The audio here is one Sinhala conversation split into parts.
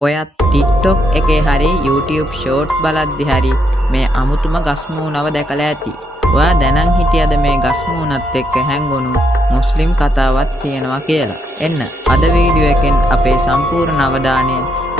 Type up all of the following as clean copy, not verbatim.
ඔයත් TikTok එකේ හරි YouTube short බලද්දි හරි මේ අමුතුම ගස්මූණව දැකලා ඇති. ඔයා දැනන් හිටියද මේ ගස්මූණත් එක්ක හැංගුණු මුස්ලිම් කතාවක් තියෙනවා කියලා? එන්න අද වීඩියෝ එකෙන් අපේ සම්පූර්ණ අවධානය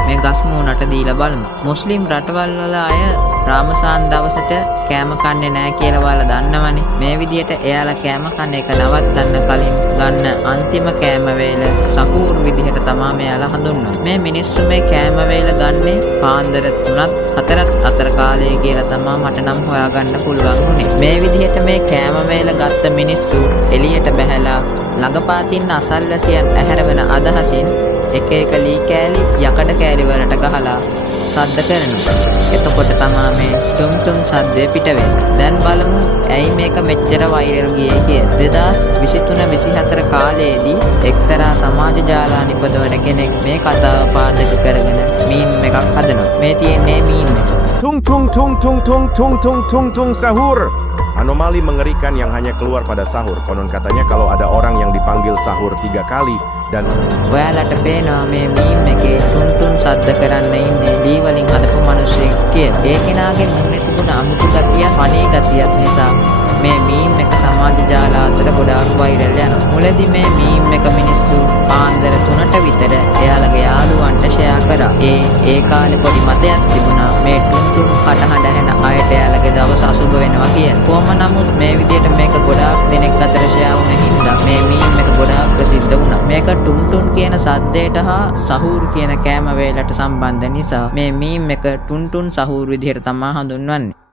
මේ ගස්මූණට දීලා බලමු. මුස්ලිම් රටවල් වල අය රාමසාන් දවසට කෑම කන්නේ නැහැ කියලා ඔයාලා දන්නවනේ. මේ විදියට එයාලා කෑම කන එක නවත්තන්න කලින් ගන්න අන්තිම කෑම වේල සහූර් විදිහට තමයි මෙයාලා හඳුන්වන්නේ. මේ මිනිස්සු මේ කෑම වේල ගන්නේ පාන්දර 3ත් 4ත් අතර කාලයේ කියලා තමයි මට නම් හොයාගන්න පුළුවන් වුණේ. මේ විදිහට මේ කෑම වේල ගත්ත මිනිස්සු එළියට බහැලා ළඟපාතින්න අසල්වැසියන් ඇහැරවෙන අදහසින් එක එක ලී කෑලි යකඩ කෑලි වලට ගහලා සද්ද කරනවා. එතකොට තමයි මේ ටුම් ටුම් සද්දේ පිට වෙන්නේ. දැන් බලමු ඇයි මේක මෙච්චර වෛරල් ගියේ කියලා. 2023-24 කාලයේදී එක්තරා සමාජ ජාලා නිපදවන කෙනෙක් මේ කතාව පාදක කරගෙන මීම් එකක් හදනවා. මේ තියෙන්නේ මීම් එක. Tung tung tung tung tung tung tung tung tung sahur. Anomali mengerikan yang hanya keluar pada sahur. Konon katanya kalau ada orang yang dipanggil sahur 3 kali dan ඔයාලට පේනවා මේ මීම් එකේ ටුන් ටුන් සද්ද කරන්න ඉන්නේ දී වලින් හදපු මිනිහෙක් කියලා. ඒ කෙනාගේ මුහුණේ තිබුණ අමුතු ගතිය, පණී ගතියක් නිසා මේ මීම් එක සමාජ ජාලා අතර ගොඩාක් වෛරල් යනවා. මුලදී මේ මීම් එක මිනිස්සු පාන්දර 3ට විතර එයාලගේ යාළුවන්ට ෂෙයා කරා. ඒ කාලේ පොඩි මතයක් තිබුණා මේ ටුන් ටුන් කටහඬ ඇහෙන අයට එයාලගේ දවස අසුබ වෙනවා කියන. කොහොම නමුත් මේ විදියට මේක ගොඩාක් දෙනෙක් අතර ෂෙයා වුණ හින්දා මේ මීම් එක ගොඩාක් ප්‍රසිද්ධ වුණා. මේක ටුන් ටුන් කියන සද්දයට හා සහූර් කියන කෑම වේලට සම්බන්ධ නිසා මේ මීම් එක ටුන් ටුන් සහූර් විදිහට තමයි හඳුන්වන්නේ.